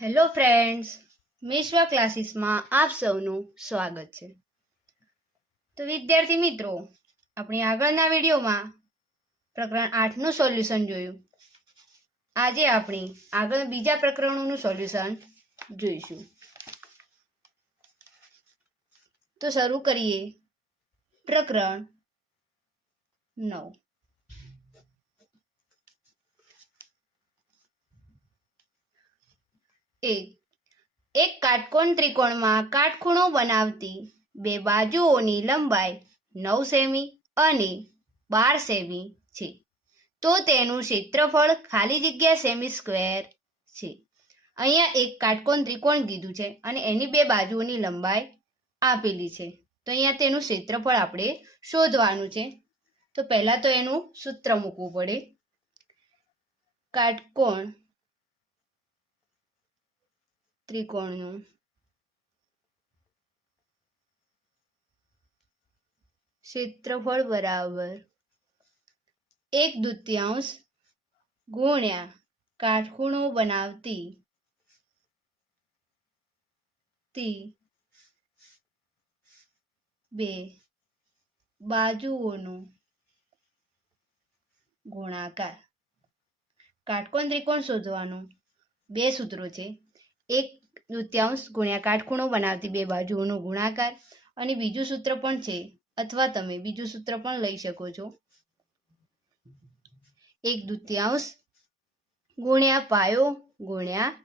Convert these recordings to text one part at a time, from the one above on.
Hello friends, મિશ્વા ક્લાસીસમાં આપ સૌનું સ્વાગત છે. તો વિદ્યાર્થી મિત્રો, આપણે આગળના વિડીયોમાં પ્રકરણ 8નું સોલ્યુશન જોયું. આજે આપણે આગળ બીજા પ્રકરણોનું સોલ્યુશન જોઈશું. તો શરૂ કરીએ. પ્રકરણ 9. એક કાટકોણ ત્રિકોણમાં કાટખૂણો બનાવતી બે બાજુઓની લંબાઈ 9 સેમી અને 12 સેમી છે, તો તેનું ક્ષેત્રફળ ખાલી જગ્યા સેમી સ્ક્વેર છે. અહીંયા એક કાટકોણ ત્રિકોણ કીધું છે અને એની બે બાજુઓની લંબાઈ આપેલી છે. તો અહીંયા તેનું ક્ષેત્રફળ આપણે શોધવાનું છે. તો પહેલા તો એનું સૂત્ર મૂકવું પડે. કાટકોણ ત્રિકોણનું ક્ષેત્રફળ બરાબર 1/2 ગુણ્યા કાટખૂણો બનાવતી બે બાજુઓનો ગુણાકાર. કાટકોણ ત્રિકોણ શોધવાનું બે સૂત્રો છે. 1/2 ગુણ્યા કાટખૂણો બનાવતી બે બાજુઓનો ગુણાકાર, અને બીજું સૂત્ર પણ છે, અથવા તમે બીજું સૂત્ર પણ લઈ શકો છો. 1/2 ગુણ્યા પાયો ગુણ્યા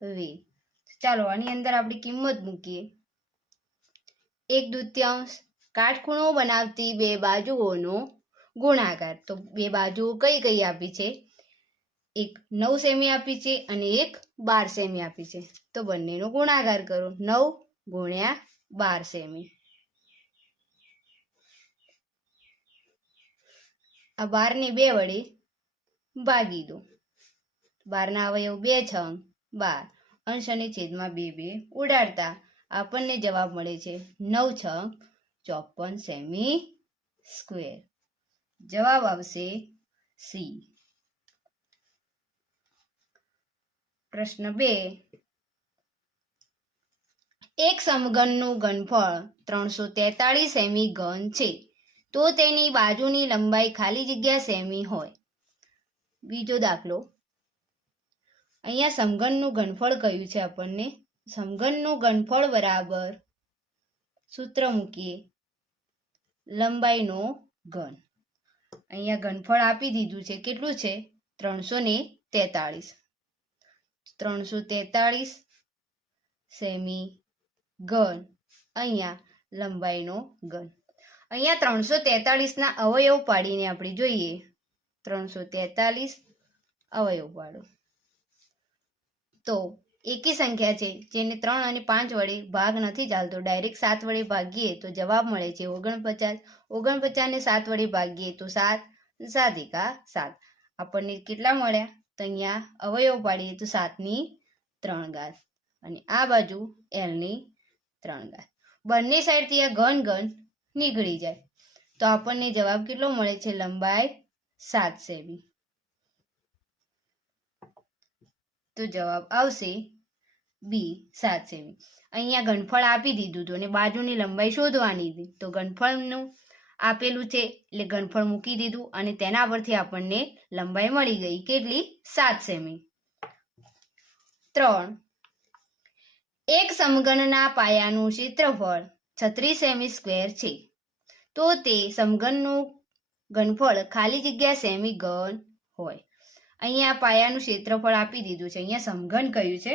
વેધ. ચાલો આની અંદર આપણી કિંમત મૂકીએ. 1/2 કાટખૂણો બનાવતી બે બાજુઓનો ગુણાકાર. તો બે બાજુઓ કઈ કઈ આપી છે? એક 9 સેમી આપી છે અને એક 12 સેમી આપી છે. તો બંનેનો ગુણાકાર કરો. 9 ગુણ્યા 12 સેમી. આ 12 ને 2 વડે ભાગી દો. 12 ના અવયવ 2 6 12. અંશ અને છેદમાં 2 2 ઉડાડતા આપણને જવાબ મળે છે 9 6 54 સેમી સ્ક્વેર. જવાબ આવશે સી. પ્રશ્ન 2. એક સમઘનનું ઘનફળ 343 સેમી ઘન છે, તો તેની બાજુની લંબાઈ ખાલી જગ્યા સેમી હોય. બીજો દાખલો. અહીંયા સમઘનનું ઘનફળ કયું છે આપણને? સમઘનનું ઘનફળ બરાબર સૂત્ર મૂકીએ લંબાઈનો ઘન. અહીંયા ઘનફળ આપી દીધું છે. કેટલું છે? 343. 343 સેમી ઘન. અહીંયા લંબાઈનો ઘન. અહીંયા 343 ના અવયવ પાડીને આપણે જોઈએ. 343 અવયવ પાડો તો એકી સંખ્યા છે જેને 3 અને 5 વડે ભાગ નથી ચાલતો. ડાયરેક્ટ 7 વડે ભાગીએ તો જવાબ મળે છે 49. 49 ને 7 વડે ભાગીએ તો 7 7 એકા 7. આપણને કેટલા મળ્યા? તો અહીંયા અવયવ પાડીએ તો 7 ની 3 ઘાત અને આ બાજુ L ની 3 ઘાત. બંને સાઈડથી આ ઘન ઘન નીકળી જાય તો આપણને જવાબ કેટલો મળે છે? લંબાઈ 7 સેમી. તો જવાબ આવશે બી 7 સેમી. અહીંયા ઘનફળ આપી દીધું હતું અને બાજુની લંબાઈ શોધવાની હતી. તો ઘનફળનું આપેલું છે એટલે ઘનફળ મૂકી દીધું અને તેના પરથી આપણને લંબાઈ મળી ગઈ. કેટલી? 7 સેમી. 3. એક સમઘનના પાયાનું ક્ષેત્રફળ 36 સેમી સ્ક્વેર છે, તો તે સમઘનનું ઘનફળ ખાલી જગ્યા સેમી ઘન હોય. અહીંયા પાયાનું ક્ષેત્રફળ આપી દીધું છે. અહીંયા સમઘન કયું છે?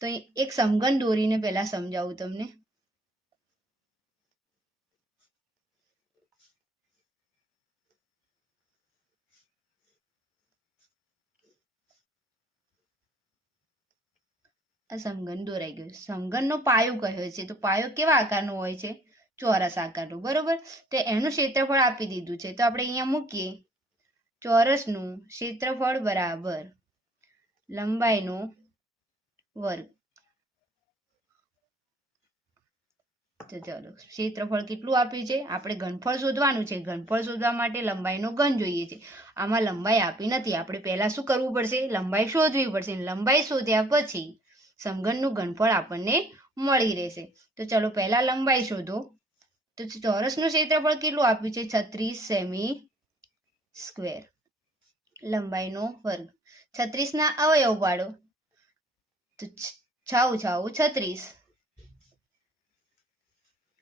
તો એક સમઘન દોરીને પહેલા સમજાવું તમને. આ સમઘન દોરાઈ ગયું. સમઘનનો પાયો કયો છે? તો પાયો કેવા આકારનો હોય છે? ચોરસ આકારનો. બરોબર. તો એનું ક્ષેત્રફળ આપી દીધું છે. તો આપણે અહીંયા મૂકીએ ચોરસનું ક્ષેત્રફળ બરાબર લંબાઈનો વર્ગ. તો ચાલો ક્ષેત્રફળ કેટલું આપ્યું છે? આપણે ઘનફળ શોધવાનું છે. ઘનફળ શોધવા માટે લંબાઈનો ઘન જોઈએ છે. આમાં લંબાઈ આપી નથી. આપણે પહેલા શું કરવું પડશે? લંબાઈ શોધવી પડશે. લંબાઈ શોધ્યા પછી સમઘનનું ઘનફળ આપણને મળી રહેશે. તો ચલો પહેલા લંબાઈ શોધો. તો ચોરસનું ક્ષેત્રફળ કેટલું આપ્યું છે? 36 સેમી સ્ક્વેર. લંબાઈનો વર્ગ. 36 ના અવયવ પાડો. તો 6 × 6 = 36.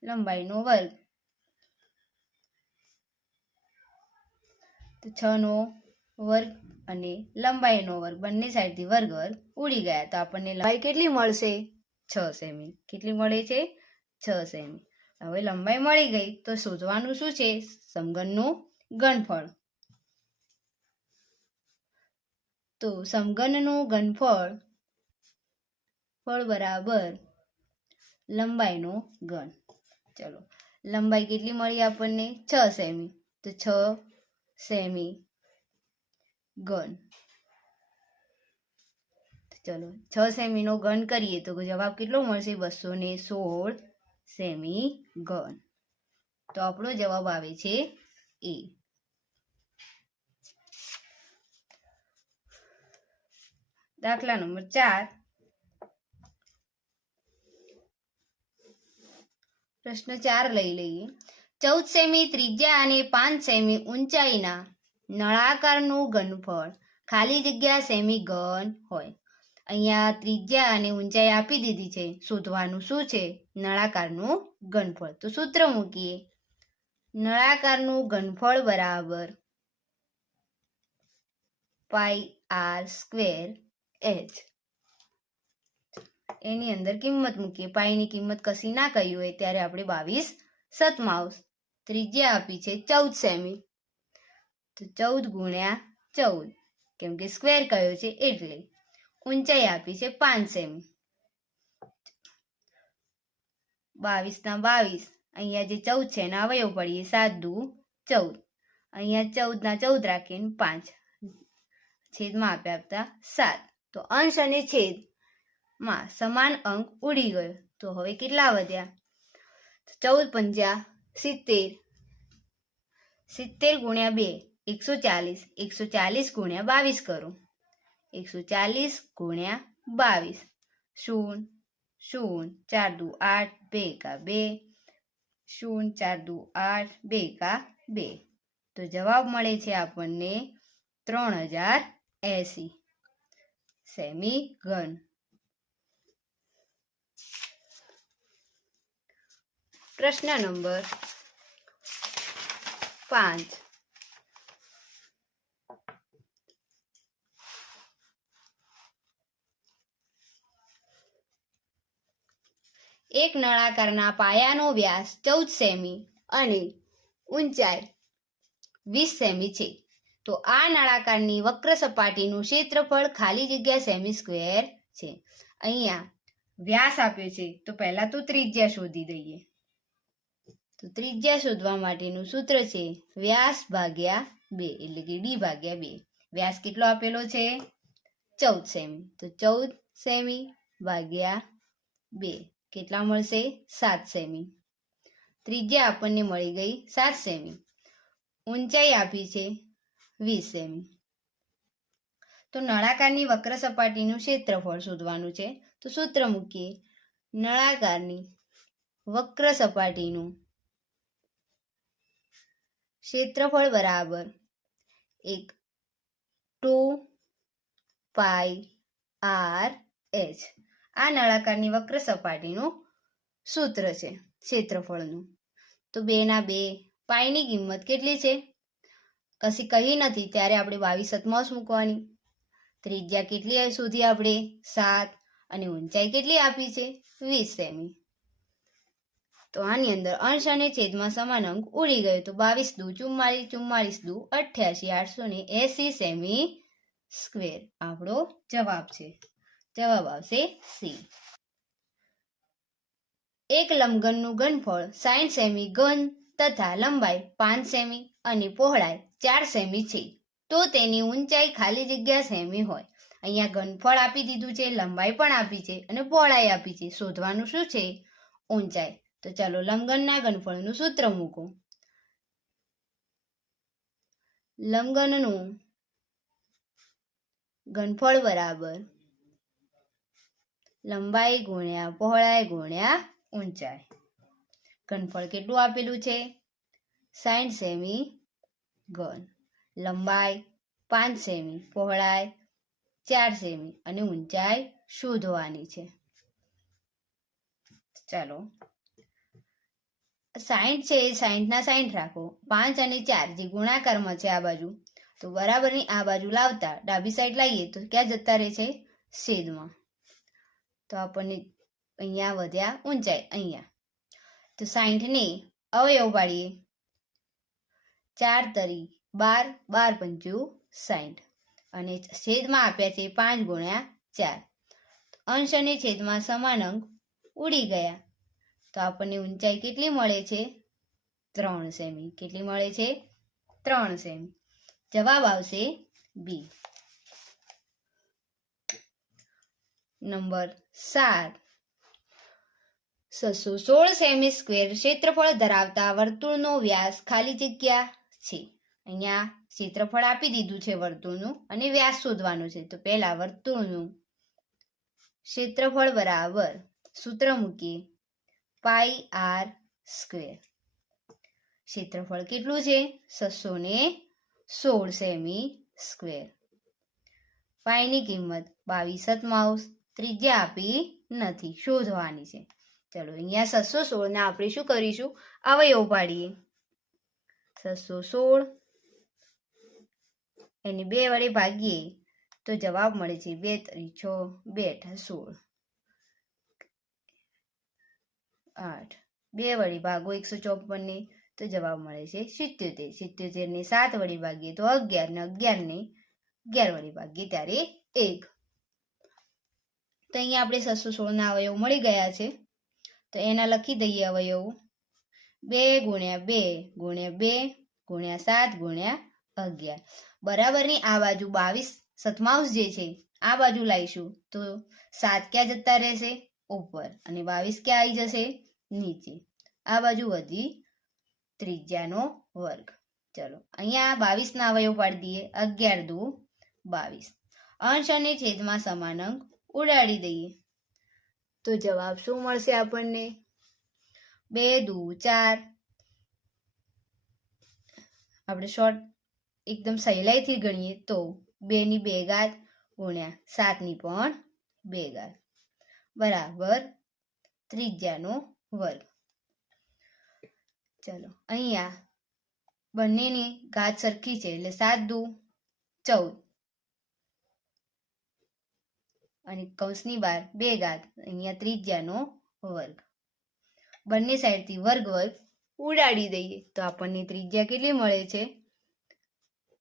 લંબાઈનો વર્ગ. તો 6 નો વર્ગ અને લંબાઈનો વર્ગ બંને સાઈડથી વર્ગ ઉડી ગયા. તો આપણને લંબાઈ કેટલી મળશે? 6 સેમી. કેટલી મળે છે? 6 સેમી. હવે લંબાઈ મળી ગઈ તો શોધવાનું શું છે? સમઘનનું ઘનફળ. તો સમઘનનું ઘનફળ બરાબર લંબાઈનો ઘન. ચલો લંબાઈ કેટલી મળી આપણને? 6 સેમી. તો 6 સેમી ઘન. ચલો 6 સેમીનો ઘન કરીએ તો જવાબ કેટલો મળશે? 216 સેમી ઘન. તો આપણો જવાબ આવે છે એ. દાખલા નંબર 4. પ્રશ્ન 4 લઈ લઈએ. 14 સેમી ત્રિજ્યા અને 5 સેમી ઊંચાઈના નળાકારનું ઘનફળ ખાલી જગ્યા સેમી ઘન હોય. અહીંયા ત્રિજ્યા અને ઊંચાઈ આપી દીધી છે. શોધવાનું શું છે? નળાકારનું ઘનફળ. તો સૂત્ર મૂકીએ. નળાકારનું ઘનફળ બરાબર πr²h. એની અંદર કિંમત મૂકીએ. પાઈની કિંમત કશી ના કહી હોય ત્યારે આપણે 22/7. ત્રિજ્યા આપી છે 14 સેમી. તો 14 × 14 કેમ કે સ્ક્વેર કયો છે એટલે. ઊંચાઈ આપી છે 5 સેમી. 22 ના 22. અહીંયા જે 14 છે એના અવયવ પડીએ. 7 દુ 14. અહીંયા 14 ના 14 રાખીને 5. છેદમાં આપતા 7. તો અંશ અને છેદમાં સમાન અંક ઉડી ગયો. તો હવે કેટલા વધ્યા? 14 × 5 = 70. 70 × 2 140. 140 × 22 કરો. 140 × 22. 0 0 4 દુ 8 2 × 2 0 4 દુ 8 2 × 2. તો જવાબ મળે છે આપણને 3080 સેમી ઘન. પ્રશ્ન નંબર 5. એક નળાકારના પાયાનો વ્યાસ 14 સેમી અને ઊંચાઈ 20 સેમી છે. તો આ નળાકારની વક્ર સપાટીનું ક્ષેત્રફળ ખાલી જગ્યા સેમી સ્ક્વેર છે. અહીંયા વ્યાસ આપ્યો છે તો પહેલા તો ત્રિજ્યા શોધી દઈએ. તો ત્રિજ્યા શોધવા માટેનું સૂત્ર છે વ્યાસ ભાગ્યા 2 એટલે કે d/2. વ્યાસ કેટલો આપેલો છે? 14 સેમી. તો 14 સેમી ભાગ્યા 2 કેટલા મળશે? 7 સેમી. ત્રિજ્યા આપણને મળી ગઈ 7 સેમી. ઊંચાઈ આપી છે 20 સેમી. તો નળાકારની વક્ર સપાટીનું ક્ષેત્રફળ શોધવાનું છે. તો સૂત્ર મૂકીએ. નળાકારની વક્ર સપાટીનું ક્ષેત્રફળ બરાબર 2πrh. આ નળાકારની વક્ર સપાટીનું સૂત્ર છે ક્ષેત્રફળનું. તો 2 ના 2. પાઈની કિંમત કેટલી છે? કશી કહી નથી ત્યારે આપણે 22/7 મૂકવાની. ત્રિજ્યા કેટલી શોધી આપણે? 7. અને ઊંચાઈ કેટલી આપી છે? 20 સેમી. તો આની અંદર અંશ અને છેદમાં સમાન અંક ઉડી ગયો. તો 22 દુ 44. 44 દુ 88. 880 સેમી સ્ક્વેર આપણો જવાબ છે. જવાબ આવશે સી. એક લંબઘનનું ઘનફળ 60 સેમી ઘન તથા લંબાઈ 5 સેમી અને પહોળાઈ 4 સેમી છે. તો તેની ઊંચાઈ ખાલી જગ્યા સેમી હોય. અહીંયા ઘનફળ આપી દીધું છે, લંબાઈ પણ આપી છે અને પહોળાઈ આપી છે. શોધવાનું શું છે? ઊંચાઈ. તો ચાલો લંબઘનના ઘનફળનું સૂત્ર મૂકો. લંબઘનનું ઘનફળ બરાબર લંબાઈ ગુણ્યા પહોળાઈ ગુણ્યા ઊંચાઈ. ઘનફળ કેટલું આપેલું છે? 60 સેમી ઘન. લંબાઈ 5 સેમી, પહોળાઈ 4 સેમી અને ઊંચાઈ શોધવાની છે. ચાલો 60 છે એ 60 ના 60 રાખો. 5 અને 4 જે ગુણાકારમાં છે આ બાજુ, તો બરાબરની આ બાજુ લાવતા ડાબી સાઈડ લાવીએ તો ક્યાં જતા રહે છે? છેદમાં. તો આપણને અહીંયા વધ્યા ઊંચાઈ અહીંયા. તો 60 ને અવયવ પાડીએ. 4 તરી 12, 12 પંચું 60 અને છેદમાં આપ્યા છે 5 ગુણ્યા 4. અંશ અને છેદમાં સમાન અંક ઉડી ગયા. તો આપણને ઊંચાઈ કેટલી મળે છે? 3 સેમી. કેટલી મળે છે? 3 સેમી. જવાબ આવશે બી. નંબર 7. 616 સેમી સ્ક્વેર ક્ષેત્રફળ ધરાવતા વર્તુળનો વ્યાસ ખાલી જગ્યા છે. અહીંયા ક્ષેત્રફળ આપી દીધું છે વર્તુળનું અને વ્યાસ શોધવાનો છે. તો પહેલા વર્તુળનું ક્ષેત્રફળ બરાબર સૂત્ર મૂકીએ પાઈ આર સ્ક્વેર. ક્ષેત્રફળ કેટલું છે? 616 સેમી સ્ક્વેર. પાઈની કિંમત 22/7, ત્રિજ્યા આપી નથી, શોધવાની છે. ચલો અહીંયા 616 ને આપણે શું કરીશું? અવયવ પાડીએ. 616 એને 2 વડે ભાગીએ તો જવાબ મળે છે 2 તરી 6, 2 × 16, 8. 2 વડે ભાગો 154 ને તો જવાબ મળે છે 77. 77 ને 7 વડે ભાગીએ તો 11 ને 11 ને 11 વડે ભાગીએ ત્યારે 1. તો અહીંયા આપણે 616 ના અવયવ મળી ગયા છે. તો એના લખી દઈએ અવયવ. 2 ગુણ્યા 2 ગુણ્યા 2 ગુણ્યા 7 ગુણ્યા 11. બરાબરની આ બાજુ 22 સતમાઉસ જે છે આ બાજુ લાવીશું તો 7 ક્યાં જતા રહેશે? ઉપર. અને 22 ક્યાં આવી જશે? નીચે. આ બાજુ વધી ત્રિજ્યાનો વર્ગ. ચલો અહીંયા 22 ના અવયવ પાડી દઈએ. 11 દુ 22. અંશ અને છેદમાં સમાન અંક ઉડાડી દઈએ તો જવાબ શું મળશે આપણને? 2 દુ 4. આપણે શોર્ટ એકદમ સહેલાઈથી ગણીએ તો 2 ની 2 ઘાત ગુણ્યા 7 ની પણ 2 ઘાત બરાબર ત્રિજ્યાનો વર્ગ. ચલો અહીંયા બંનેની ઘાત સરખી છે એટલે 7 દુ 14 અને કૌંસની બહાર 2 ઘાત, અહીંયા ત્રિજ્યાનો વર્ગ. બંને સાઈડથી વર્ગ વર્ગ ઉડાડી દઈએ તો આપણને ત્રિજ્યા કેટલી મળે છે?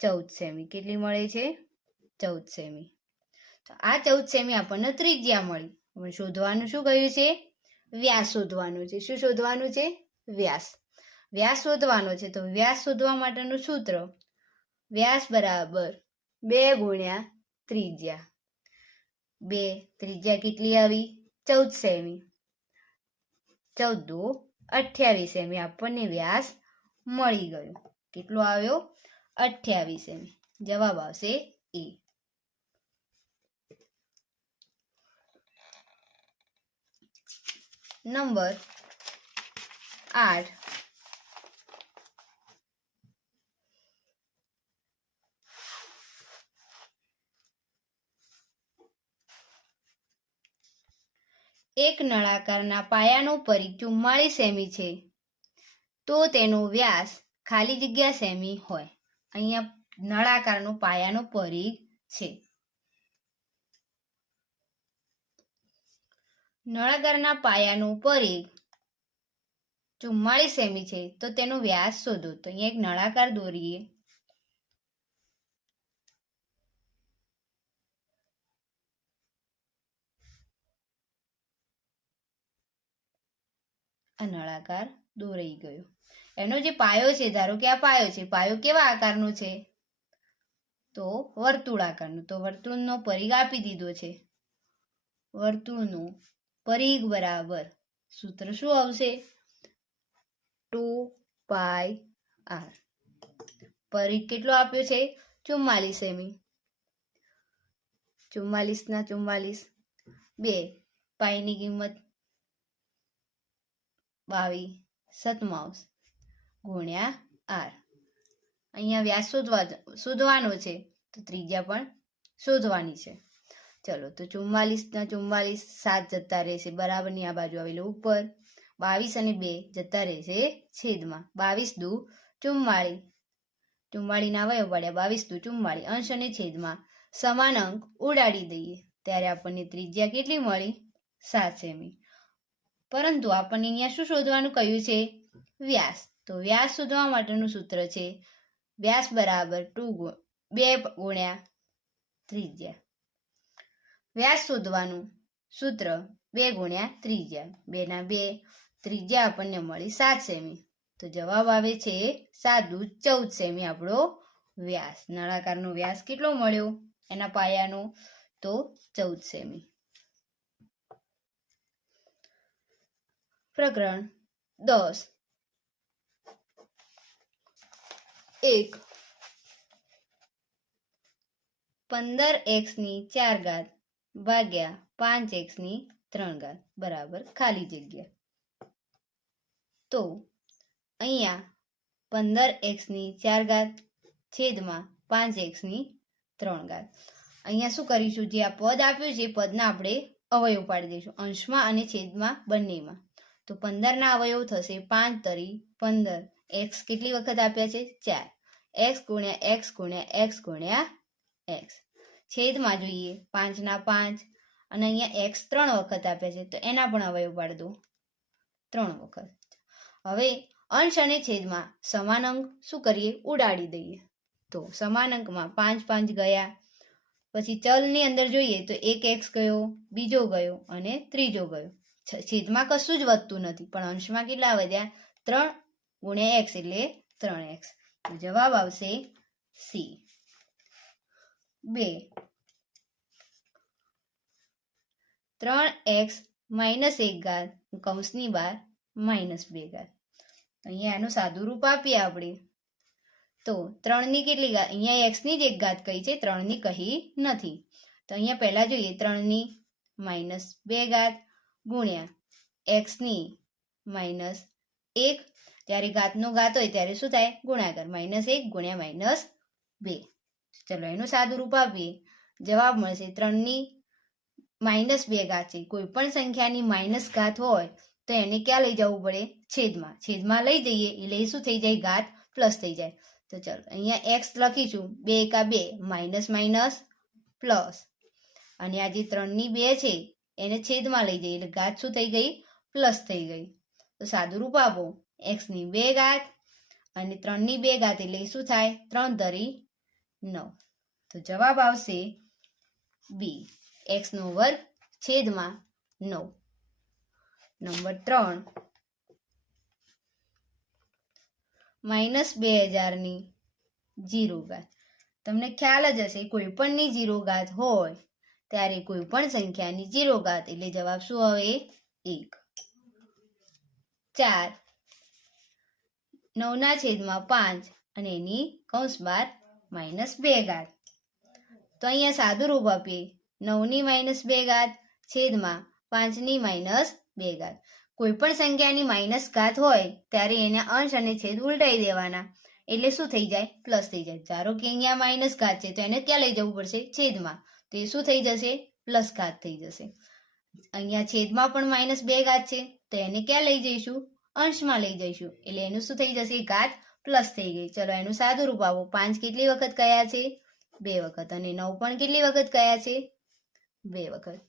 14 સેમી. કેટલી મળે છે? 14 સેમી. તો આ 14 સેમી આપણને ત્રિજ્યા મળી. હવે શોધવાનું શું કહ્યું છે? વ્યાસ શોધવાનું છે. શું શોધવાનું છે? વ્યાસ. વ્યાસ શોધવાનો છે. તો વ્યાસ શોધવા માટેનું સૂત્ર વ્યાસ બરાબર 2 ગુણ્યા ત્રિજ્યા. 2 ત્રિજ્યા કેટલી આવી? 14 સેમી. 14 દુ 28 સેમી આપણને વ્યાસ મળી ગયો. કેટલો આવ્યો? 28 સેમી. જવાબ આવશે એ. નંબર 8. એક નળાકારના પાયાનો પરિઘ 44 સેમી છે તો તેનો વ્યાસ ખાલી જગ્યા સેમી હોય. અહીંયા નળાકારનો પાયાનો પરિઘ છે. નળાકારના પાયાનો પરિઘ 44 સેમી છે તો તેનો વ્યાસ શોધો. તો અહીંયા એક નળાકાર દોરીએ. આ નળાકાર દોરાઈ ગયો. એનો જે પાયો છે, ધારો કે આ પાયો છે, પાયો કેવા આકારનો છે? તો વર્તુળાકારનો. તો વર્તુળનો પરિઘ આપી દીધો છે. વર્તુળનો પરિઘ બરાબર સૂત્ર શું આવશે? 2πr. પરિઘ કેટલો આપ્યો છે? 44 સેમી. 44 ના 44 2 પાઈની કિંમત 22/7 ગુણ્યા r. અહીંયા વ્યાસ શોધવાનો છે તો ત્રિજ્યા પણ શોધવાની છે. ચલો તો 44 ના 44 7 જતા રહેશે, બરાબરની આ બાજુ આવેલો ઉપર. 22 અને 2 જતા રહેશે છેદમાં. 22 દુ 44, 44 ના અવયવ પડ્યા 22 દુ 44. અંશ અને છેદમાં સમાન અંક ઉડાડી દઈએ ત્યારે આપણને ત્રિજ્યા કેટલી મળી? 7 સેમી. પરંતુ આપણને અહીંયા શું શોધવાનું કહ્યું છે? વ્યાસ. તો વ્યાસ શોધવા માટેનું સૂત્ર છે વ્યાસ બરાબર 2 ગુણ્યા ત્રિજ્યા. વ્યાસ શોધવાનું સૂત્ર 2 ગુણ્યા ત્રિજ્યા. 2 ના 2, ત્રિજ્યા આપણને મળી 7 સેમી. તો જવાબ આવે છે 7 દુ 14 સેમી આપણો વ્યાસ. નળાકારનો વ્યાસ કેટલો મળ્યો એના પાયાનો? તો 14 સેમી. પ્રકરણ 10. 1 15x ની 4 ઘાત ભાગ્યા 5x ની 3 ઘાત બરાબર ખાલી જગ્યા. તો અહીંયા 15x ની 4 ઘાત છેદમાં 5x ની 3 ઘાત. અહીંયા શું કરીશું? જે આ પદ આપ્યું છે પદના આપણે અવયવ પાડી દઈશું અંશમાં અને છેદમાં બંનેમાં. તો 15 ના અવયવ થશે 5 તરી 15. x કેટલી વખત આપ્યા છે? 4. x ગુણ્યા x ગુણ્યા x ગુણ્યા x. છેદમાં જોઈએ 5 ના 5 અને અહીંયા x 3 વખત આપ્યા છે તો એના પણ અવયવ પાડી દો 3 વખત. હવે અંશ અને છેદમાં સમાન અંક શું કરીએ? ઉડાડી દઈએ. તો સમાન અંકમાં 5 5 ગયા. પછી ચલની અંદર જોઈએ તો એક x ગયો, બીજો ગયો અને ત્રીજો ગયો. છેદમાં કશું જ વધતું નથી પણ અંશમાં કેટલા વધ્યા? 3 ગુણ્યા x એટલે 3x. તો જવાબ આવશે C. 2 3x માઇનસ 1 ઘાત કૌંસની બહાર -2 ઘાત. અહીંયા એનું સાદું રૂપ આપીએ આપણે તો 3 ની કેટલી ઘાત? અહીંયા x ની જ એક ઘાત કહી છે, 3 ની કહી નથી. તો અહીંયા પહેલા જોઈએ 3 ની -2 ઘાત ગુણ્યા x ની -1. જ્યારે ઘાતનો ઘાત હોય ત્યારે શું થાય? ગુણાકાર. -1 ગુણ્યા -2. ચલો એનું સાદું રૂપ આપીએ. જવાબ મળશે 3 ની -2 ઘાત છે. કોઈ પણ સંખ્યાની માઇનસ ઘાત હોય તો એને ક્યાં લઈ જવું પડે? છેદમાં. છેદમાં લઈ જઈએ એટલે શું થઈ જાય? ઘાત પ્લસ થઈ જાય. તો ચલો અહીંયા x લખીશું 2 એકા 2 માઇનસ માઇનસ પ્લસ. અને આ જે 3 ની 2 છે એને છેદમાં લઈ જઈએ એટલે ઘાત શું થઈ ગઈ? પ્લસ થઈ ગઈ. તો સાદું રૂપ આપો x ની 2 ઘાત અને 3 ની 2 ઘાત એટલે શું થાય? 3 તરી 9. તો જવાબ આવશે B. x નો વર્ગ છેદમાં 9. નંબર 3 -2000 ની 0 ઘાત. તમને ખ્યાલ જ હશે કોઈ પણ ની 0 ઘાત હોય ત્યારે કોઈ પણ સંખ્યાની 0 ઘાત એટલે જવાબ શું આવે? 1. 4 9 ના છેદમાં 5 અને એની કૌંસ બહાર -2 ઘાત. તો અહીંયા સાદું રૂપ આપીએ 9 ની -2 ઘાત છેદમાં 5 ની -2 ઘાત. કોઈ પણ સંખ્યાની માઇનસ ઘાત હોય ત્યારે એના અંશ અને છેદ ઉલટાઈ દેવાના એટલે શું થઈ જાય? પ્લસ થઈ જાય. ધારો કે અહીંયા માઇનસ ઘાત છે તો એને ક્યાં લઈ જવું પડશે? છેદમાં. તો એ શું થઈ જશે? પ્લસ ઘાત થઈ જશે. અહીંયા છેદમાં પણ -2 ઘાત છે તો એને ક્યાં લઈ જઈશું? અંશમાં લઈ જઈશું એટલે એનું શું થઈ જશે? ઘાત પ્લસ થઈ ગઈ. ચલો એનું સાદું રૂપ આપો. 5 કેટલી વખત કયા છે? 2 વખત. અને 9 પણ કેટલી વખત કયા છે? 2 વખત.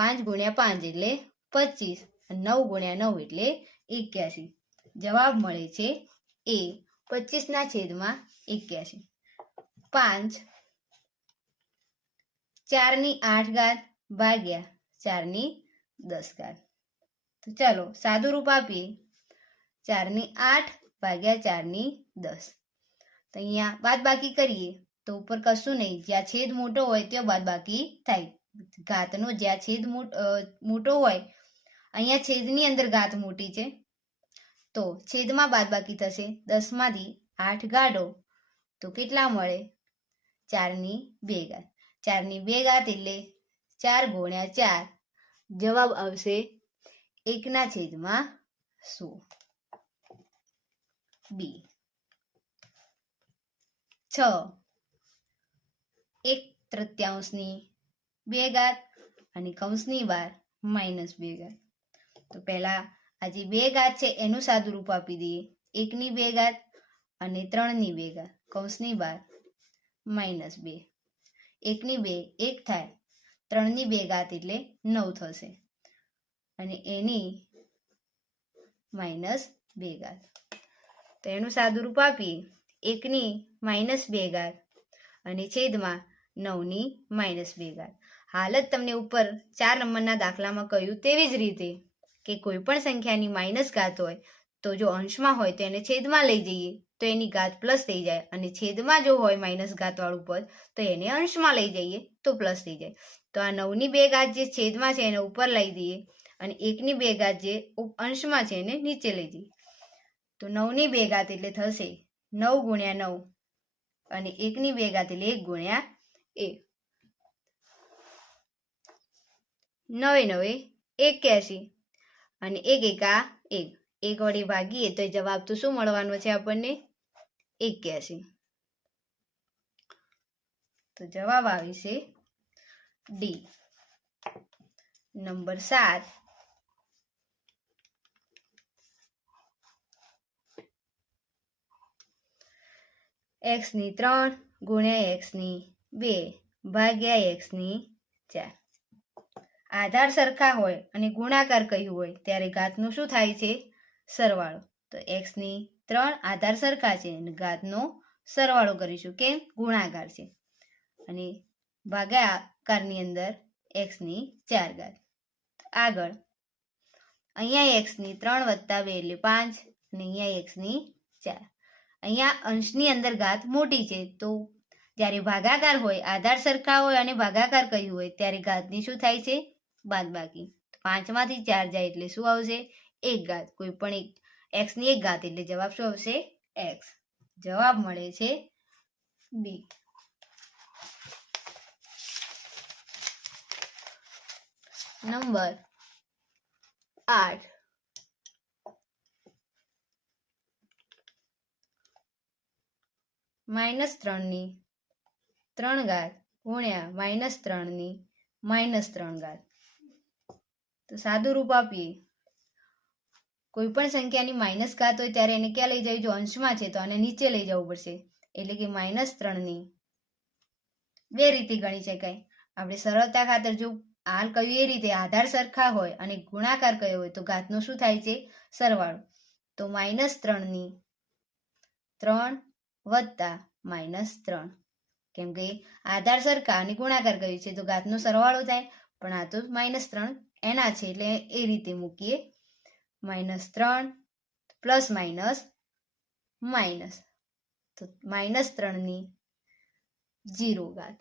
5 ગુણ્યા 5 એટલે 25 અને 9 ગુણ્યા 9 એટલે 81. જવાબ મળે છે A. 25 ના છેદમાં 81. 5 4 ની 8 ઘાત ભાગ્યા 4 ની 10 ઘાત. તો ચાલો સાદું રૂપ આપીએ 4 ની 8 ભાગ્યા 4 ની 10. તો અહીંયા બાદબાકી કરીએ તો ઉપર કશું નહીં, જ્યાં છેદ મોટો હોય ત્યાં બાદબાકી થાય. ઘાતનો જ્યાં છેદ મોટો હોય, અહીંયા છેદની અંદર ઘાત મોટી છે તો છેદમાં બાદબાકી થશે. 10 માંથી 8 કાઢો તો કેટલા મળે? 4 ની 2 ઘાત. 4 ની 2 ઘાત એટલે 4 ગુણ્યા 4 જવાબ આવશે 1/100. બી 6 1/3 2 ઘાત અને કૌંસની બહાર -2 ઘાત. તો પહેલા આ જે 2 ઘાત છે એનું સાદું રૂપ આપી દઈએ. 1/2 ઘાત અને 3/2 ઘાત કૌંસની બહાર -2. 1/2 1 થાય, 3/2 ઘાત એટલે 9 થશે અને એની -2 ઘાત. તો એનું સાદું રૂપ આપીએ 1/-2 ઘાત અને છેદમાં 9/-2 ઘાત. હાલ જ તમને ઉપર 4 નંબરના દાખલામાં કહ્યું તેવી જ રીતે કે કોઈ પણ સંખ્યાની માઇનસ ઘાત હોય તો જો અંશમાં હોય તો એને છેદમાં લઈ જઈએ તો એની ઘાત પ્લસ થઈ જાય, અને છેદમાં જો હોય માઇનસ ઘાતવાળું પદ તો એને અંશમાં લઈ જઈએ તો પ્લસ થઈ જાય. તો આ 9/2 ઘાત જે છેદમાં છે એને ઉપર લઈ દઈએ અને 1/2 ઘાત જે અંશમાં છે એને નીચે લઈ જઈએ. તો 9/2 ઘાત એટલે થશે 9 × 9 અને 1/2 ઘાત એટલે 1 × 1. 9 × 9 81 અને 1 × 1 1 વડે ભાગીએ તો જવાબ તો શું મળવાનો છે આપણને? 81. તો જવાબ આવે છે ડી. નંબર 7 x3 × x2 ભાગ્યા x4. આધાર સરખા હોય અને ગુણાકાર કહ્યું હોય ત્યારે ઘાતનું શું થાય છે? સરવાળો. તો x3 આધાર સરખા છે અને ઘાતનો સરવાળો કરીશું. કેમ? ગુણાકાર છે. અને ભાગાકારની અંદર x4 ઘાત. આગળ અહીંયા x3 + 2 એટલે 5 અને અહીંયા x4. અહીંયા અંશની અંદર ઘાત મોટી છે તો જ્યારે ભાગાકાર હોય, આધાર સરખા હોય અને ભાગાકાર કહ્યું હોય ત્યારે ઘાતની શું થાય છે? બાદબાકી. 5 માંથી 4 જાય એટલે શું આવશે? 1 ઘાત. કોઈ પણ x ની 1 ઘાત એટલે જવાબ શું આવશે? x. જવાબ મળે છે બી. નંબર 8 -3 ઘાત ગુણ્યા -3 ઘાત. તો સાદું રૂપ આપીએ. કોઈ પણ સંખ્યાની માઇનસ ઘાત હોય ત્યારે એને ક્યાં લઈ જાય? જો અંશમાં છે તો આને નીચે લઈ જવું પડશે. એટલે કે -3 બે રીતે ગણી શકાય. આપણે સરળતા ખાતર જો હાલ કહ્યું એ રીતે આધાર સરખા હોય અને ગુણાકાર કયો હોય તો ઘાતનો શું થાય છે? સરવાળો. તો -3 વત્તા -3, કેમ કે આધાર સરખા અને ગુણાકાર કહ્યું છે તો ઘાતનો સરવાળો થાય, પણ આ તો -3 એના છે એટલે એ રીતે મૂકીએ. -3 પ્લસ માઇનસ માઇનસ, તો -3 0 ઘાત.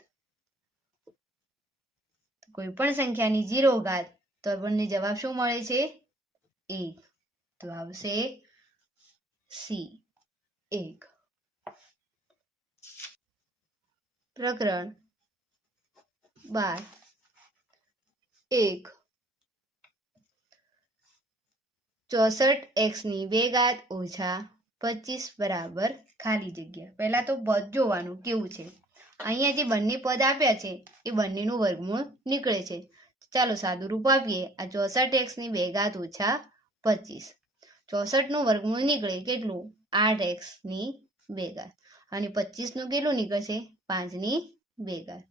કોઈ પણ સંખ્યાની 0 ઘાત તો આપણને જવાબ શું મળે છે? 1. તો આવશે સી 1. પ્રકરણ 12 1 64x ની 2 ઘાત ઓછા 25 બરાબર ખાલી જગ્યા. પહેલા તો પદ જોવાનું કેવું છે. અહીંયા જે બંને પદ આપ્યા છે એ બંનેનું વર્ગમૂળ નીકળે છે. ચાલો સાદું રૂપ આપીએ. આ 64x ની 2 ઘાત ઓછા 25. 64 નું વર્ગમૂળ નીકળે કેટલું? 8x ની 2 ઘાત. અને 25 નું કેટલું નીકળશે? 5 ની 2 ઘાત.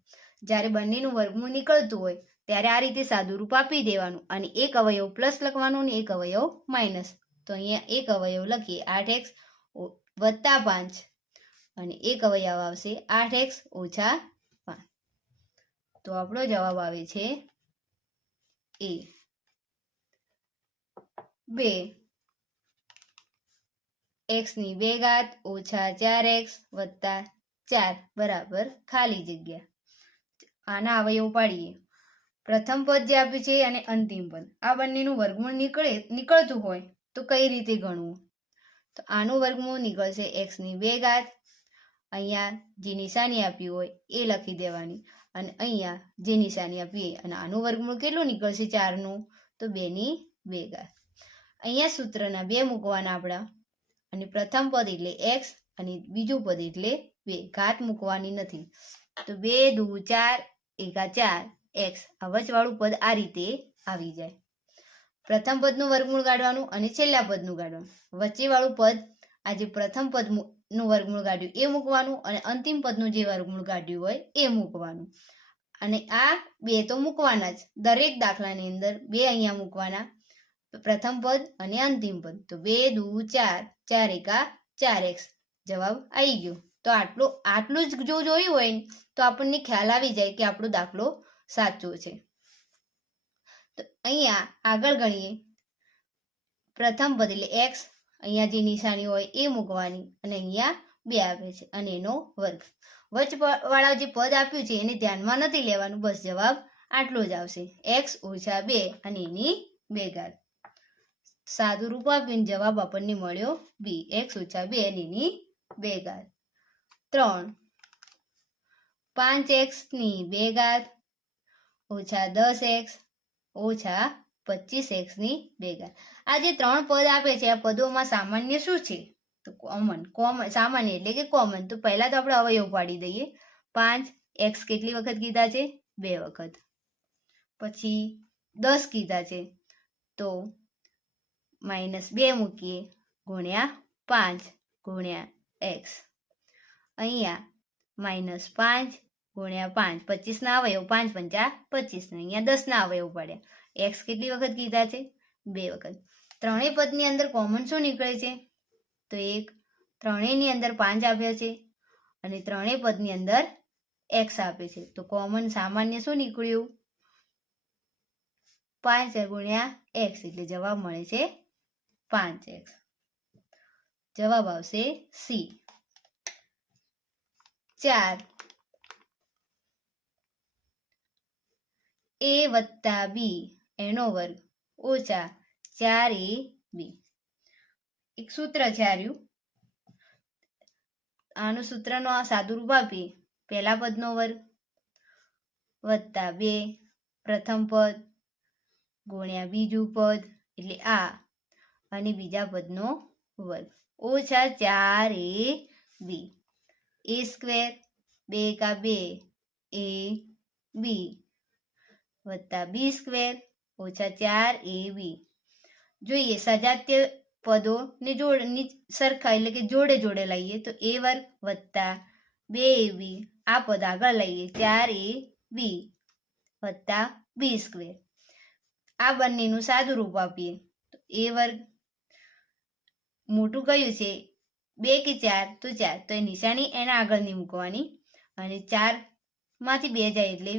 જ્યારે બંનેનું વર્ગમૂળ નીકળતું હોય ત્યારે આ રીતે સાદું રૂપ આપી દેવાનું અને એક અવયવ પ્લસ લખવાનું અને એક અવયવ માઇનસ. તો અહીંયા એક અવયવ લખીએ 8x વત્તા 5 અને એક અવયવ આવશે 8x ઓછા 5. તો આપણો જવાબ આવે છે એ. 2 x ની 2 ઘાત ઓછા 4x વત્તા 4 બરાબર ખાલી જગ્યા. આના અવયવ પાડીએ. પ્રથમ પદ જે આપ્યું છે અને અંતિમ પદ, આ બંનેનું વર્ગમૂળ નીકળતું હોય તો કઈ રીતે ગણવું? તો આનું વર્ગમૂળ નીકળશે x ની 2 ઘાત. અહીંયા જે નિશાની આપી હોય એ લખી દેવાની અને અહીંયા જે નિશાની આપીએ અને આનું વર્ગમૂળ કેટલું નીકળશે 4નું, તો 2 ની 2 ઘાત. અહીંયા સૂત્રના 2 મૂકવાના આપણા, અને પ્રથમ પદ એટલે x અને બીજું પદ એટલે 2, ઘાત મૂકવાની નથી. તો 2 દુ 4 એકા 4 x, આ વચવાળું પદ આ રીતે આવી જાય. પ્રથમ પદનું વર્ગમૂળ કાઢવાનું અને છેલ્લા પદનું કાઢવાનું. વચ્ચેવાળું પદ આ જે પ્રથમ પદનું વર્ગમૂળ કાઢ્યું એ મૂકવાનું અને અંતિમ પદનું જે વર્ગમૂળ કાઢ્યું હોય એ મૂકવાનું. અને આ 2 તો મૂકવાના જ, દરેક દાખલાની અંદર 2 અહીંયા મૂકવાના, પ્રથમ પદ અને અંતિમ પદ. તો 2 દુ 4 4 એકા 4x, જવાબ આવી ગયો. તો આટલું જ જો જોયું હોય તો આપણને ખ્યાલ આવી જાય કે આપણો દાખલો સાચો છે. તો અહીંયા આગળ ગણીએ. પ્રથમ પદ એટલે x, અહીંયા જે નિશાની હોય એ મૂકવાની અને અહીંયા 2 આપે છે અને એનો વર્ગ. વચવાળા જે પદ આપ્યું છે એને ધ્યાનમાં નથી લેવાનું, બસ જવાબ આટલો જ આવશે, x ઓછા 2 અને એની 2 ઘાત. સાદું રૂપ આપીને જવાબ આપણને મળ્યો b, x ઓછા 2 અને એની 2 ઘાત. 3 5x ની 2 ઘાત ઓછા 10x ઓછા 25x ની 2 ઘાત. આ જે 3 પદ આપે છે આ પદોમાં સામાન્ય શું છે? તો કોમન. સામાન્ય એટલે કે કોમન. તો પહેલા તો આપણે અવયવ પાડી દઈએ. 5x કેટલી વખત કીધા છે? 2 વખત. પછી 10 કીધા છે તો -2 મૂકીએ ગુણ્યા 5 ગુણ્યા x. અહીંયા -5 ગુણ્યા 5, 25 ના અવયવ, 5 પંચા 25, અહીંયા 10 ના અવયવ પડ્યા. x કેટલી વખત કીધા છે? 2 વખત. ત્રણેય પદની અંદર કોમન શું નીકળે છે? તો 1. ત્રણેયની અંદર 5 આપ્યા છે અને ત્રણેય પદની અંદર x આપે છે, તો કોમન સામાન્ય શું નીકળ્યું? 5 ગુણ્યા x, એટલે જવાબ મળે છે 5x. જવાબ આવશે C. 4 a વત્તા b એનો વર્ગ ઓછા 4ab. એક સૂત્ર છે આર્યું. આનું સૂત્રનો આ સાદું રૂપ આપીએ. પહેલા પદનો વર્ગ વત્તા 2 પ્રથમ પદ ગુણ્યા બીજું પદ એટલે આ અને બીજા પદનો વર્ગ ઓછા 4ab. a સ્ક્વેર 2 કા 2 ab વત્તા b સ્ક્વેર ઓછા 4ab. જોઈએ સજાતીય પદોને સરખા એટલે કે જોડે જોડે લઈએ તો a વર્ગ વત્તા 2ab, આ પદ આગળ લઈએ 4ab વત્તા b સ્ક્વેર. આ બંનેનું સાદું રૂપ આપીએ તો a વર્ગ મોટું કયું છે? 2 કે 4? તો 4, તો એ નિશાની એના આગળની મૂકવાની અને 4 માંથી 2 જાય એટલે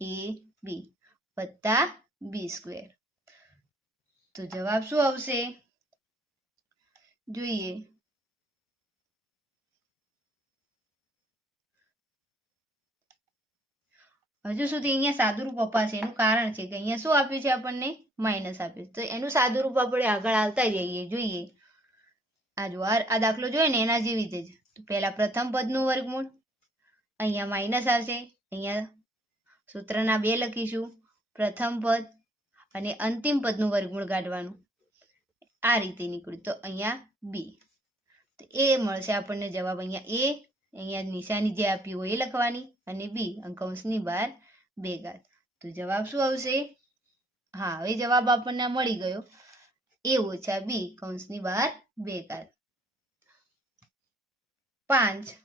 2ab વત્તા b સ્ક્વેર. તો જવાબ શું આવશે? જોઈએ. હજુ સુધી અહીંયા સાદું રૂપ અપાશે. એનું કારણ છે કે અહીંયા શું આપ્યું છે આપણને? માઇનસ આપ્યું. તો એનું સાદું રૂપ આપણે આગળ આવતા જઈએ. જોઈએ આ જો આ દાખલો જોઈએ ને એના જેવી જ. તો પહેલા પ્રથમ પદનું વર્ગમૂળ, અહીંયા માઇનસ આવશે, અહીંયા સૂત્રના 2 લખીશું, પ્રથમ પદ અને અંતિમ પદનું વર્ગમૂળ કાઢવાનું. આ રીતે નીકળ્યું તો અહીંયા b. તો એ મળશે આપણને જવાબ. અહીંયા નિશાની જે આપી હોય એ લખવાની અને b કૌંસની બહાર 2 ઘાત. તો જવાબ શું આવશે? હા, હવે જવાબ આપણને મળી ગયો. a ઓછા b કૌંસની બહાર 2 ઘાત. 5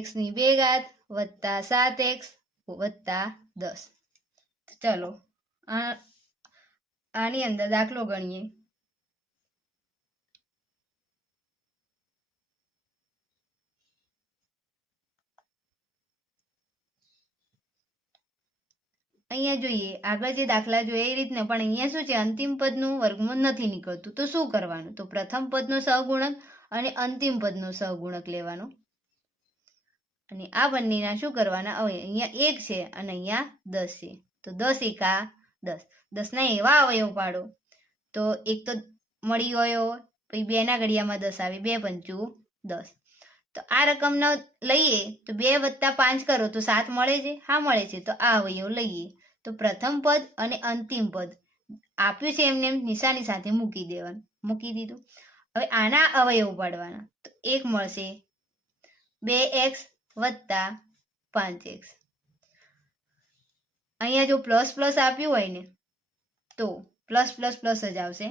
x ની 2 ઘાત વત્તા 7x વત્તા 10. ચલો આની અંદર દાખલો ગણીએ. અહીંયા જોઈએ આગળ જે દાખલા જોઈએ એ રીતના, પણ અહીંયા શું છે? અંતિમ પદનું વર્ગમૂળ નથી નીકળતું. તો શું કરવાનું? તો પ્રથમ પદનો સહગુણક અને અંતિમ પદનો સહગુણક લેવાનો અને આ બંનેના શું કરવાના? હવે અહીંયા 1 છે અને અહીંયા 10 છે, તો 10 એકા 10. 10 ના એવા અવયવ પાડો તો એક તો મળી ગયો, પછી 2 ના ઘડિયામાં 10 આવે, 2 પંચું 10. તો આ રકમનો લઈએ તો 2 + 5 કરો તો 7 મળે છે? હા મળે છે. તો આ અવયવ લઈએ તો પ્રથમ પદ અને અંતિમ પદ આપ્યું છે એમને નિશાની સાથે મૂકી દેવાનું. મૂકી દીધું. હવે આના અવયવ પાડવાના. તો 1 મળશે 2x + 5x. અહીંયા જો પ્લસ પ્લસ આપ્યું હોય ને તો પ્લસ પ્લસ પ્લસ જ આવશે.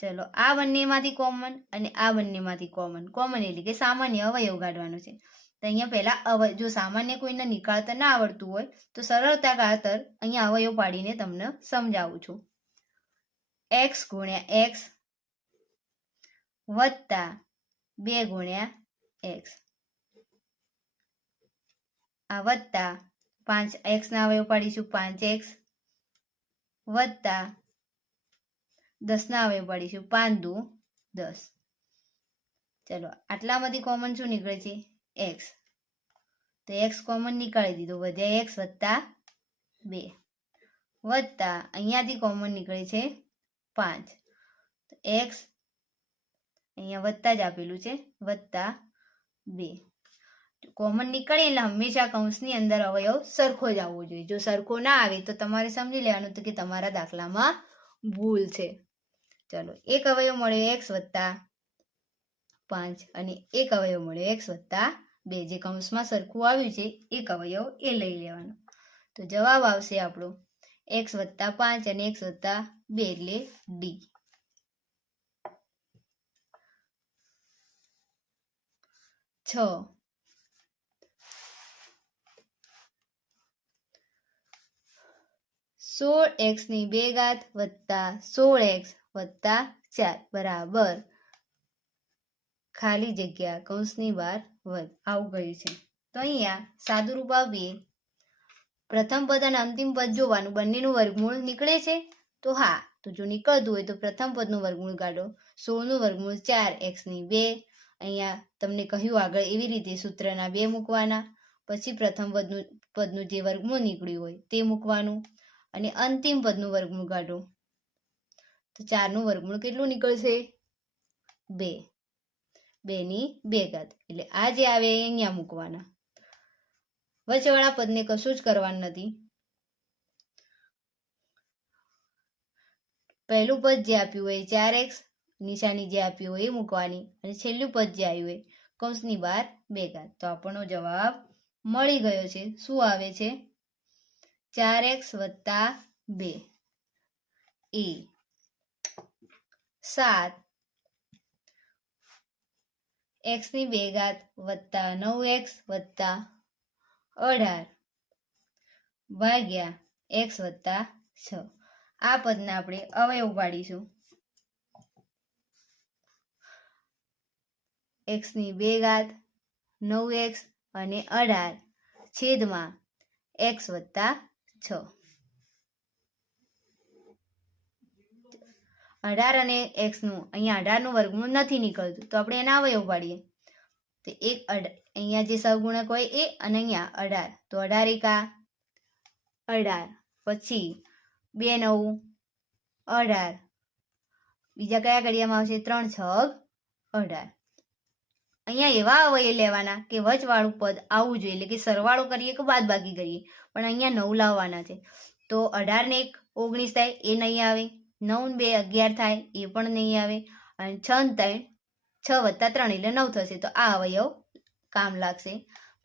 ચલો આ બંનેમાંથી કોમન અને આ બંનેમાંથી કોમન એટલે કે સામાન્ય અવયવ કાઢવાનો છે. તો અહીંયા પહેલા જો સામાન્ય કોઈને નીકાળતા ના આવડતું હોય તો સરળતા ખાતર અહીંયા અવયવ પાડીને તમને સમજાવું છું. x × x વત્તા 2 × x આ વત્તા 5x ના અવયવ પાડીશું 5x વત્તા 10 ના અવયવ પાડીશું 5 × 2 = 10. ચલો આટલામાંથી કોમન શું નીકળે છે? x. તો x કોમન નીકાળી દીધો. વધ્યા x વત્તા 2 વત્તા અહીંયાથી કોમન નીકળે છે 5. તો x અહીંયા વત્તા જ આપેલું છે વત્તા 2. કોમન નીકળે એટલે હંમેશા કૌંસની અંદર અવયવ સરખો જ આવવો જોઈએ. જો સરખો ના આવે તો તમારે સમજી લેવાનું કે તમારા દાખલામાં ભૂલ છે. ચલો એક અવયવ મળ્યો x વત્તા 5 અને એક અવયવ મળ્યો x વત્તા 2. જે કૌંસમાં સરખું આવ્યું છે એક અવયવ એ લઈ લેવાનો. તો જવાબ આવશે આપણો x વત્તા 5 અને x વત્તા 2 એટલે D. 6 16x ની 2 ઘાત વત્તા 16x વત્તા 4 બરાબર ખાલી જગ્યા કૌંસની બહાર વધ. આવું કહ્યું છે. તો અહીંયા સાદુરૂપ આપીએ. પ્રથમ પદ અને અંતિમ પદ જોવાનું. બંનેનું વર્ગમૂળ નીકળે છે? તો હા. તો જો નીકળતું હોય તો પ્રથમ પદનું વર્ગમૂળ કાઢો. 16 નું વર્ગમૂળ 4x ની 2. અહીંયા તમને કહ્યું આગળ એવી રીતે સૂત્રના 2 મૂકવાના. પછી પ્રથમ પદનું જે વર્ગમૂળ નીકળ્યું હોય તે મૂકવાનું અને અંતિમ પદનું વર્ગમૂળ કાઢો. તો 4 નું વર્ગમૂળ કેટલું નીકળશે? 2. 2 ની 2 ઘાત. એટલે આ જે આવે એ અહીંયા મૂકવાના. વચવાળા પદને કશું જ કરવાનું નથી. પહેલું પદ જે આપ્યું હોય 4x, નિશાની જે આપી હોય એ મૂકવાની અને છેલ્લું પદ જે આવ્યું હોય કૌંસની બહાર 2 ઘાત. તો આપણનો જવાબ મળી ગયો છે. શું આવે છે? 4x વત્તા 2 એ 7 x ની 2 ઘાત વત્તા 9x વત્તા 18 ભાગ્યા x વત્તા 6. આ પદને આપણે અવયવ પાડીશું. x ની 2 ઘાત 9x અને 18 છેદમાં x વત્તા 6. 18 અને x નું અહીંયા 18 નું વર્ગમૂળ નથી નીકળતું તો આપણે એના અવયવ પાડીએ. તો એક અહીંયા જે સહગુણક હોય એ અને અહીંયા 18. તો 18 × 18 પછી 2 × 9 18. બીજા કયા ઘડિયામાં આવશે? 3 × 6 18. અહીંયા એવા અવયવ લેવાના કે વચવાળું પદ આવવું જોઈએ. એટલે કે સરવાળો કરીએ કે બાદબાકી કરીએ પણ અહીંયા 9 લાવવાના છે. તો 18 ને 1 19 થાય એ નહીં આવે. 9 ને 2 11 થાય એ પણ નહીં આવે. અને 6 ને 3 6 વત્તા 3 એટલે 9 થશે. તો આ અવયવ કામ લાગશે.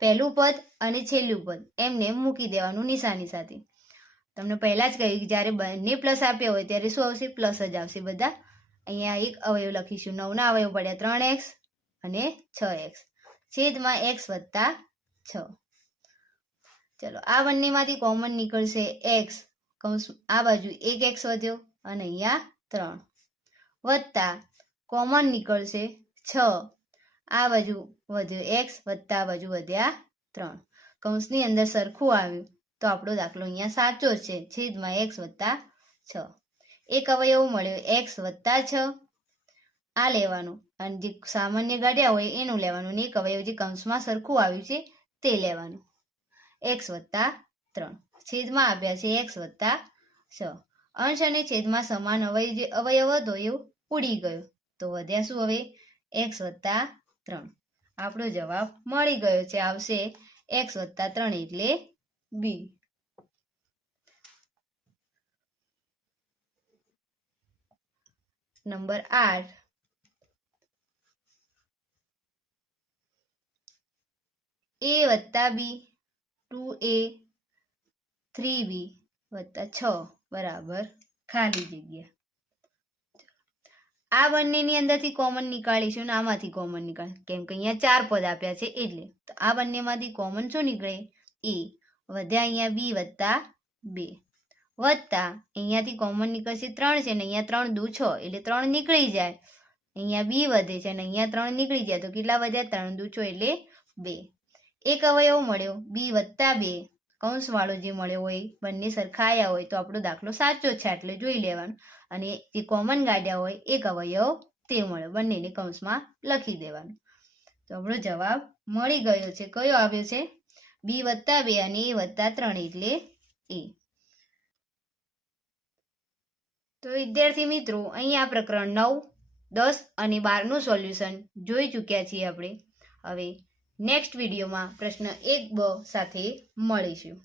પહેલું પદ અને છેલ્લું પદ એમને મૂકી દેવાનું નિશાની સાથે. તમને પહેલા જ કહ્યું કે જ્યારે બંને પ્લસ આપ્યા હોય ત્યારે શું આવશે? પ્લસ જ આવશે બધા. અહીંયા એક અવયવ લખીશું. 9 ના અવયવ પડ્યા 3x અને 6x છેદમાં x વત્તા 6. ચલો આ બંનેમાંથી કોમન નીકળશે x. કૌંસ આ બાજુ 1x વધ્યો અને અહીંયા 3 વત્તા કોમન નીકળશે 6. આ બાજુ વધ્યો x વત્તા આ બાજુ વધ્યા 3. કૌંસની અંદર સરખું આવ્યું તો આપણો દાખલો અહીંયા સાચો છે. છેદમાં x વત્તા 6. એક અવયવ મળ્યો x વત્તા 6 આ લેવાનું અને જે સામાન્ય કાઢ્યા હોય એનું લેવાનું અને એક અવયવ જે કૌંસમાં સરખું આવ્યું છે તે લેવાનું. x વત્તા 3 છેદમાં આપ્યા છે x વત્તા 6. અંશ અને છેદમાં સમાન અવયવ હતો એવું ઉડી ગયો. તો વધ્યા શું હવે x વત્તા 3. આપણો જવાબ મળી ગયો છે, આવશે x વત્તા 3 એટલે બી. નંબર 8 a વત્તા બી 2a 3b વત્તા 6 બરાબર ખાલી જગ્યા. આ બંનેની અંદરથી કોમન નીકાળીશું ને આમાંથી કોમન નીકાળ, કેમ કે અહીંયા 4 પદ આપ્યા છે એટલે. તો આ બંનેમાંથી કોમન શું નીકળે a, વધ્યા અહીંયા b વત્તા 2 વત્તા અહીંયાથી કોમન નીકળશે 3 છે ને અહીંયા 3 દુ 6 એટલે 3 નીકળી જાય, અહીંયા b વધે છે અને અહીંયા 3 નીકળી જાય તો કેટલા વધ્યા 3 દુ 6 એટલે 2. એક અવયવ મળ્યો b વત્તા 2 કૌંસવાળો જે મળ્યો હોય બંને સરખાયા હોય તો આપણો દાખલો સાચો છે એટલે જોઈ લેવાનું, અને જે કોમન કાઢ્યા હોય એક અવયવ તે મળ્યો, બંનેને કૌંસમાં લખી દેવાનું. તો આપણો જવાબ મળી ગયો છે. કયો આવ્યો છે b વત્તા 2 અને a વત્તા 3 એટલે a. તો વિદ્યાર્થી મિત્રો અહીંયા પ્રકરણ 9, 10 અને 12નું સોલ્યુશન જોઈ ચૂક્યા છીએ આપણે. હવે નેક્સ્ટ વિડીયોમાં પ્રશ્ન 1b સાથે મળીશું.